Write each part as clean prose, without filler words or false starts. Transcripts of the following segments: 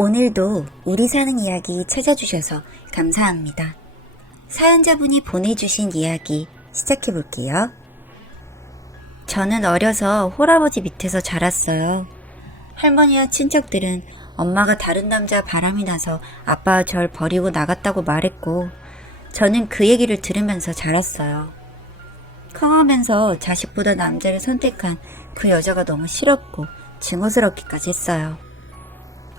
오늘도 우리 사는 이야기 찾아주셔서 감사합니다. 사연자분이 보내주신 이야기 시작해볼게요. 저는 어려서 홀아버지 밑에서 자랐어요. 할머니와 친척들은 엄마가 다른 남자 바람이 나서 아빠와 절 버리고 나갔다고 말했고, 저는 그 얘기를 들으면서 자랐어요. 커가면서 자식보다 남자를 선택한 그 여자가 너무 싫었고 증오스럽기까지 했어요.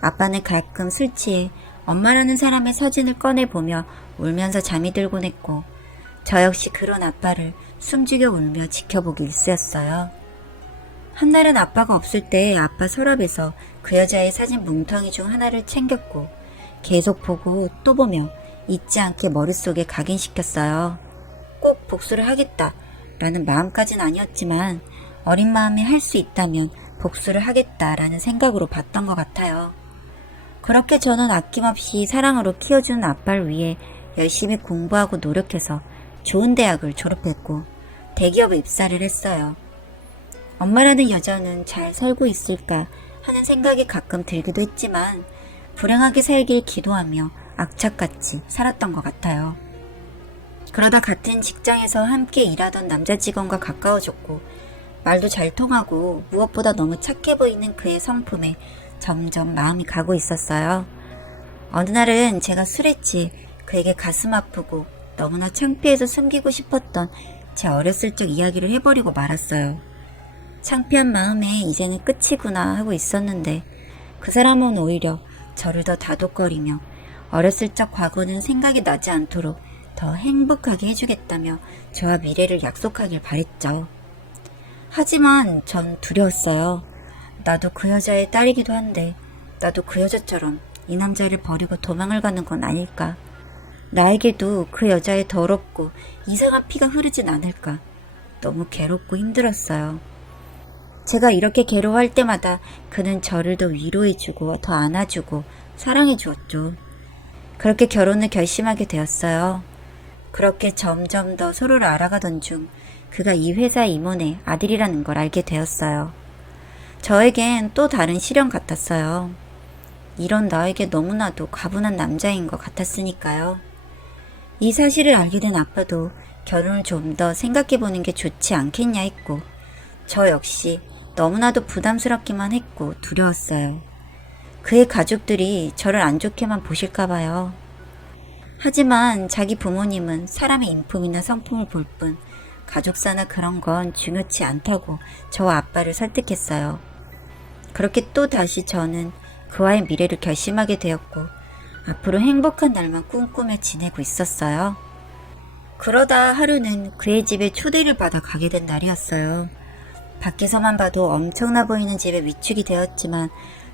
아빠는 가끔 술 취해 엄마라는 사람의 사진을 꺼내보며 울면서 잠이 들곤 했고, 저 역시 그런 아빠를 숨죽여 울며 지켜보기 일쑤였어요. 한날은 아빠가 없을 때 아빠 서랍에서 그 여자의 사진 뭉텅이 중 하나를 챙겼고, 계속 보고 또 보며 잊지 않게 머릿속에 각인시켰어요. 꼭 복수를 하겠다 라는 마음까진 아니었지만, 어린 마음에 할 수 있다면 복수를 하겠다라는 생각으로 봤던 것 같아요. 그렇게 저는 아낌없이 사랑으로 키워주는 아빠를 위해 열심히 공부하고 노력해서 좋은 대학을 졸업했고 대기업에 입사를 했어요. 엄마라는 여자는 잘 살고 있을까 하는 생각이 가끔 들기도 했지만, 불행하게 살길 기도하며 악착같이 살았던 것 같아요. 그러다 같은 직장에서 함께 일하던 남자 직원과 가까워졌고, 말도 잘 통하고 무엇보다 너무 착해 보이는 그의 성품에 점점 마음이 가고 있었어요. 어느 날은 제가 술에 취해 그에게 가슴 아프고 너무나 창피해서 숨기고 싶었던 제 어렸을 적 이야기를 해버리고 말았어요. 창피한 마음에 이제는 끝이구나 하고 있었는데, 그 사람은 오히려 저를 더 다독거리며 어렸을 적 과거는 생각이 나지 않도록 더 행복하게 해주겠다며 저와 미래를 약속하길 바랬죠. 하지만 전 두려웠어요. 나도 그 여자의 딸이기도 한데, 나도 그 여자처럼 이 남자를 버리고 도망을 가는 건 아닐까? 나에게도 그 여자의 더럽고 이상한 피가 흐르진 않을까? 너무 괴롭고 힘들었어요. 제가 이렇게 괴로워할 때마다 그는 저를 더 위로해주고 더 안아주고 사랑해주었죠. 그렇게 결혼을 결심하게 되었어요. 그렇게 점점 더 서로를 알아가던 중 그가 이 회사 임원의 아들이라는 걸 알게 되었어요. 저에겐 또 다른 시련 같았어요. 이런 나에게 너무나도 가분한 남자인 것 같았으니까요. 이 사실을 알게 된 아빠도 결혼을 좀 더 생각해보는 게 좋지 않겠냐 했고, 저 역시 너무나도 부담스럽기만 했고 두려웠어요. 그의 가족들이 저를 안 좋게만 보실까봐요. 하지만 자기 부모님은 사람의 인품이나 성품을 볼 뿐 가족사나 그런 건 중요치 않다고 저와 아빠를 설득했어요. 그렇게 또 다시 저는 그와의 미래를 결심하게 되었고, 앞으로 행복한 날만 꿈꾸며 지내고 있었어요. 그러다 하루는 그의 집에 초대를 받아 가게 된 날이었어요. 밖에서만 봐도 엄청나 보이는 집에 위축이 되었지만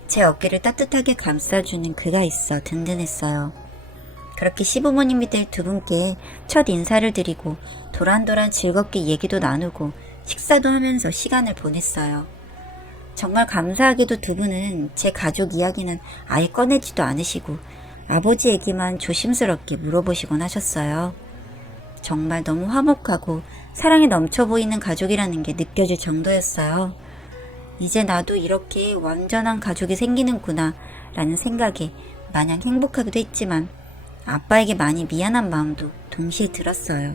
제 어깨를 따뜻하게 감싸주는 그가 있어 든든했어요. 그렇게 시부모님이 될 두 분께 첫 인사를 드리고 도란도란 즐겁게 얘기도 나누고 식사도 하면서 시간을 보냈어요. 정말 감사하게도 두 분은 제 가족 이야기는 아예 꺼내지도 않으시고 아버지 얘기만 조심스럽게 물어보시곤 하셨어요. 정말 너무 화목하고 사랑이 넘쳐 보이는 가족이라는 게 느껴질 정도였어요. 이제 나도 이렇게 완전한 가족이 생기는구나 라는 생각에 마냥 행복하기도 했지만, 아빠에게 많이 미안한 마음도 동시에 들었어요.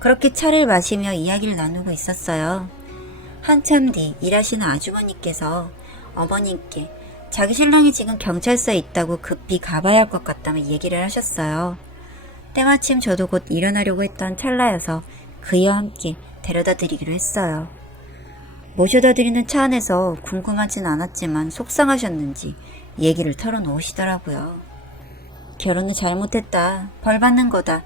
그렇게 차를 마시며 이야기를 나누고 있었어요. 한참 뒤 일하시는 아주머니께서 어머님께 자기 신랑이 지금 경찰서에 있다고 급히 가봐야 할 것 같다며 얘기를 하셨어요. 때마침 저도 곧 일어나려고 했던 찰나여서 그이와 함께 데려다 드리기로 했어요. 모셔다 드리는 차 안에서 궁금하진 않았지만 속상하셨는지 얘기를 털어놓으시더라고요. 결혼을 잘못했다, 벌 받는 거다,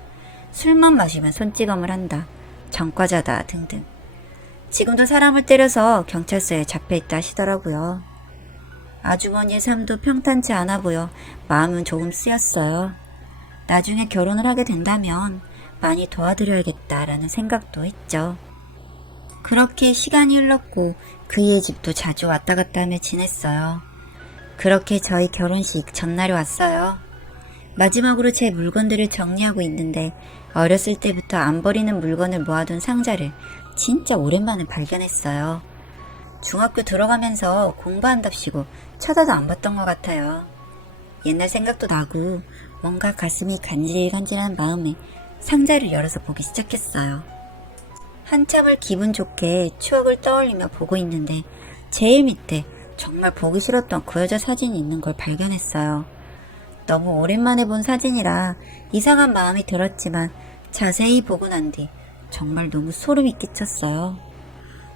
술만 마시면 손찌검을 한다, 전과자다 등등. 지금도 사람을 때려서 경찰서에 잡혀있다 하시더라고요. 아주머니의 삶도 평탄치 않아 보여 마음은 조금 쓰였어요. 나중에 결혼을 하게 된다면 많이 도와드려야겠다라는 생각도 했죠. 그렇게 시간이 흘렀고 그의 집도 자주 왔다 갔다 하며 지냈어요. 그렇게 저희 결혼식 전날이 왔어요. 마지막으로 제 물건들을 정리하고 있는데 어렸을 때부터 안 버리는 물건을 모아둔 상자를 진짜 오랜만에 발견했어요. 중학교 들어가면서 공부한답시고 쳐다도 안 봤던 것 같아요. 옛날 생각도 나고 뭔가 가슴이 간질간질한 마음에 상자를 열어서 보기 시작했어요. 한참을 기분 좋게 추억을 떠올리며 보고 있는데 제일 밑에 정말 보기 싫었던 그 여자 사진이 있는 걸 발견했어요. 너무 오랜만에 본 사진이라 이상한 마음이 들었지만 자세히 보고 난 뒤 정말 너무 소름이 끼쳤어요.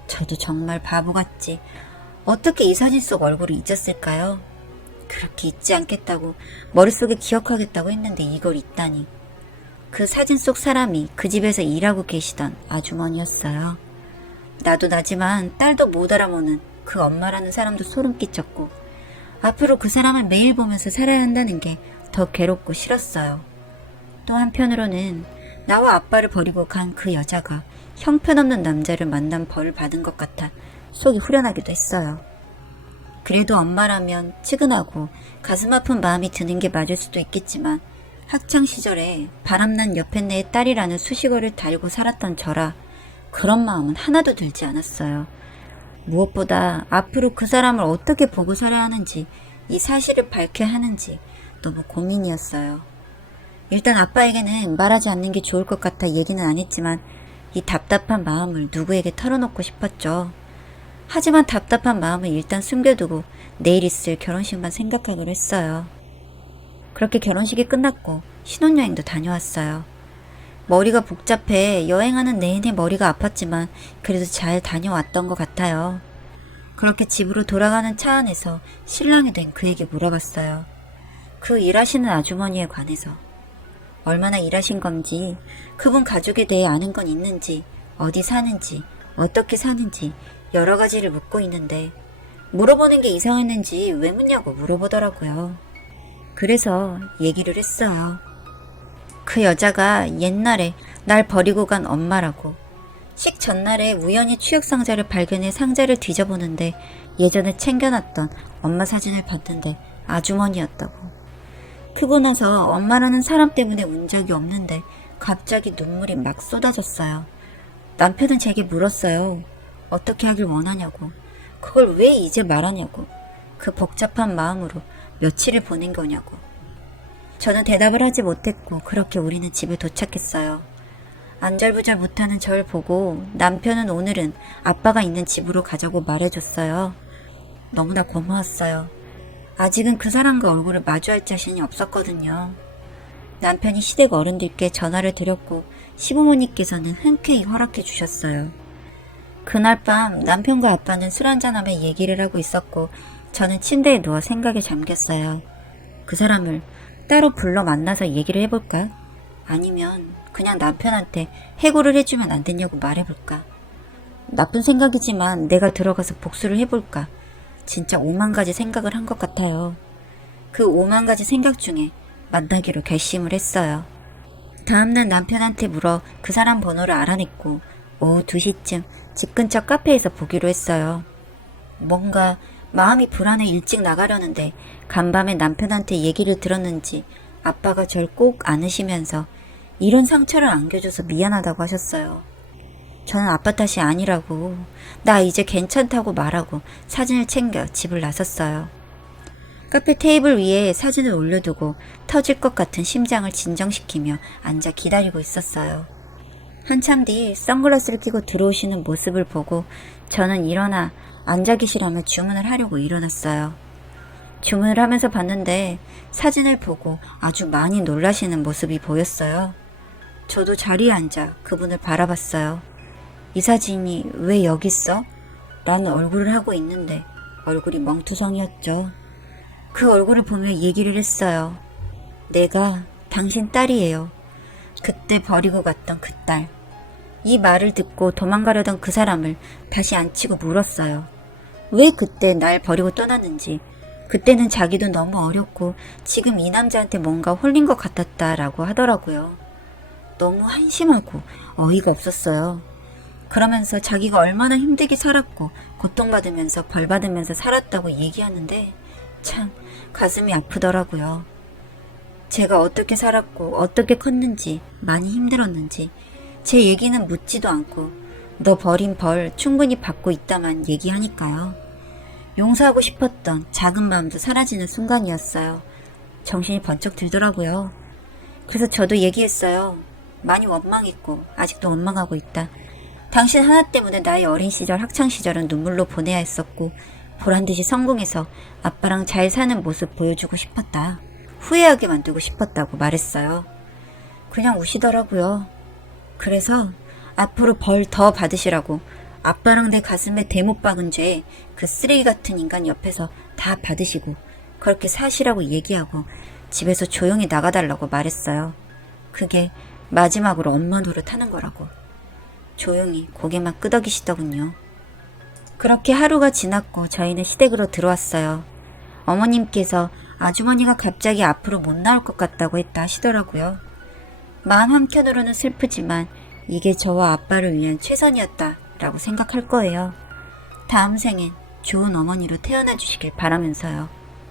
저도 정말 바보같이 어떻게 이 사진 속 얼굴을 잊었을까요? 그렇게 잊지 않겠다고 머릿속에 기억하겠다고 했는데 이걸 잊다니. 그 사진 속 사람이 그 집에서 일하고 계시던 아주머니였어요. 나도 나지만 딸도 못 알아보는 그 엄마라는 사람도 소름 끼쳤고 앞으로 그 사람을 매일 보면서 살아야 한다는 게 더 괴롭고 싫었어요. 또 한편으로는 나와 아빠를 버리고 간 그 여자가 형편없는 남자를 만난 벌을 받은 것 같아 속이 후련하기도 했어요. 그래도 엄마라면 측은하고 가슴 아픈 마음이 드는 게 맞을 수도 있겠지만 학창시절에 바람난 여편네의 딸이라는 수식어를 달고 살았던 저라 그런 마음은 하나도 들지 않았어요. 무엇보다 앞으로 그 사람을 어떻게 보고 살아야 하는지 이 사실을 밝혀야 하는지 너무 고민이었어요. 일단 아빠에게는 말하지 않는 게 좋을 것 같아 얘기는 안 했지만 이 답답한 마음을 누구에게 털어놓고 싶었죠. 하지만 답답한 마음을 일단 숨겨두고 내일 있을 결혼식만 생각하기로 했어요. 그렇게 결혼식이 끝났고 신혼여행도 다녀왔어요. 머리가 복잡해 여행하는 내내 머리가 아팠지만 그래도 잘 다녀왔던 것 같아요. 그렇게 집으로 돌아가는 차 안에서 신랑이 된 그에게 물어봤어요. 그 일하시는 아주머니에 관해서 얼마나 일하신 건지, 그분 가족에 대해 아는 건 있는지, 어디 사는지, 어떻게 사는지 여러 가지를 묻고 있는데 물어보는 게 이상했는지 왜 묻냐고 물어보더라고요. 그래서 얘기를 했어요. 그 여자가 옛날에 날 버리고 간 엄마라고. 식 전날에 우연히 추억상자를 발견해 상자를 뒤져보는데 예전에 챙겨놨던 엄마 사진을 봤는데 아주머니였다고. 크고 나서 엄마라는 사람 때문에 운 적이 없는데 갑자기 눈물이 막 쏟아졌어요. 남편은 제게 물었어요. 어떻게 하길 원하냐고. 그걸 왜 이제 말하냐고. 그 복잡한 마음으로 며칠을 보낸 거냐고. 저는 대답을 하지 못했고 그렇게 우리는 집에 도착했어요. 안절부절 못하는 절 보고 남편은 오늘은 아빠가 있는 집으로 가자고 말해줬어요. 너무나 고마웠어요. 아직은 그 사람과 얼굴을 마주할 자신이 없었거든요. 남편이 시댁 어른들께 전화를 드렸고 시부모님께서는 흔쾌히 허락해 주셨어요. 그날 밤 남편과 아빠는 술 한잔하며 얘기를 하고 있었고 저는 침대에 누워 생각에 잠겼어요. 그 사람을 따로 불러 만나서 얘기를 해볼까? 아니면 그냥 남편한테 해고를 해주면 안 되냐고 말해볼까? 나쁜 생각이지만 내가 들어가서 복수를 해볼까? 진짜 5만 가지 생각을 한 것 같아요. 그 5만 가지 생각 중에 만나기로 결심을 했어요. 다음날 남편한테 물어 그 사람 번호를 알아냈고 오후 2시쯤 집 근처 카페에서 보기로 했어요. 뭔가 마음이 불안해 일찍 나가려는데 간밤에 남편한테 얘기를 들었는지 아빠가 절 꼭 안으시면서 이런 상처를 안겨줘서 미안하다고 하셨어요. 저는 아빠 탓이 아니라고, 나 이제 괜찮다고 말하고 사진을 챙겨 집을 나섰어요. 카페 테이블 위에 사진을 올려두고 터질 것 같은 심장을 진정시키며 앉아 기다리고 있었어요. 한참 뒤 선글라스를 끼고 들어오시는 모습을 보고 저는 일어나 앉아 계시라며 주문을 하려고 일어났어요. 주문을 하면서 봤는데 사진을 보고 아주 많이 놀라시는 모습이 보였어요. 저도 자리에 앉아 그분을 바라봤어요. 이 사진이 왜 여기 있어? 라는 얼굴을 하고 있는데 얼굴이 멍투성이었죠. 그 얼굴을 보며 얘기를 했어요. 내가 당신 딸이에요. 그때 버리고 갔던 그 딸. 이 말을 듣고 도망가려던 그 사람을 다시 앉히고 물었어요. 왜 그때 날 버리고 떠났는지. 그때는 자기도 너무 어렸고 지금 이 남자한테 뭔가 홀린 것 같았다라고 하더라고요. 너무 한심하고 어이가 없었어요. 그러면서 자기가 얼마나 힘들게 살았고 고통받으면서 벌받으면서 살았다고 얘기하는데 참 가슴이 아프더라고요. 제가 어떻게 살았고 어떻게 컸는지 많이 힘들었는지 제 얘기는 묻지도 않고 너 버린 벌 충분히 받고 있다만 얘기하니까요. 용서하고 싶었던 작은 마음도 사라지는 순간이었어요. 정신이 번쩍 들더라고요. 그래서 저도 얘기했어요. 많이 원망했고 아직도 원망하고 있다. 당신 하나 때문에 나의 어린 시절, 학창 시절은 눈물로 보내야 했었고 보란듯이 성공해서 아빠랑 잘 사는 모습 보여주고 싶었다. 후회하게 만들고 싶었다고 말했어요. 그냥 우시더라고요. 그래서 앞으로 벌 더 받으시라고 아빠랑 내 가슴에 대못 박은 죄 그 쓰레기 같은 인간 옆에서 다 받으시고 그렇게 사시라고 얘기하고 집에서 조용히 나가달라고 말했어요. 그게 마지막으로 엄마 노릇하는 거라고. 조용히 고개만 끄덕이시더군요. 그렇게 하루가 지났고 저희는 시댁으로 들어왔어요. 어머님께서 아주머니가 갑자기 앞으로 못 나올 것 같다고 했다 하시더라고요. 마음 한켠으로는 슬프지만 이게 저와 아빠를 위한 최선이었다라고 생각할 거예요. 다음 생엔 좋은 어머니로 태어나 주시길 바라면서요.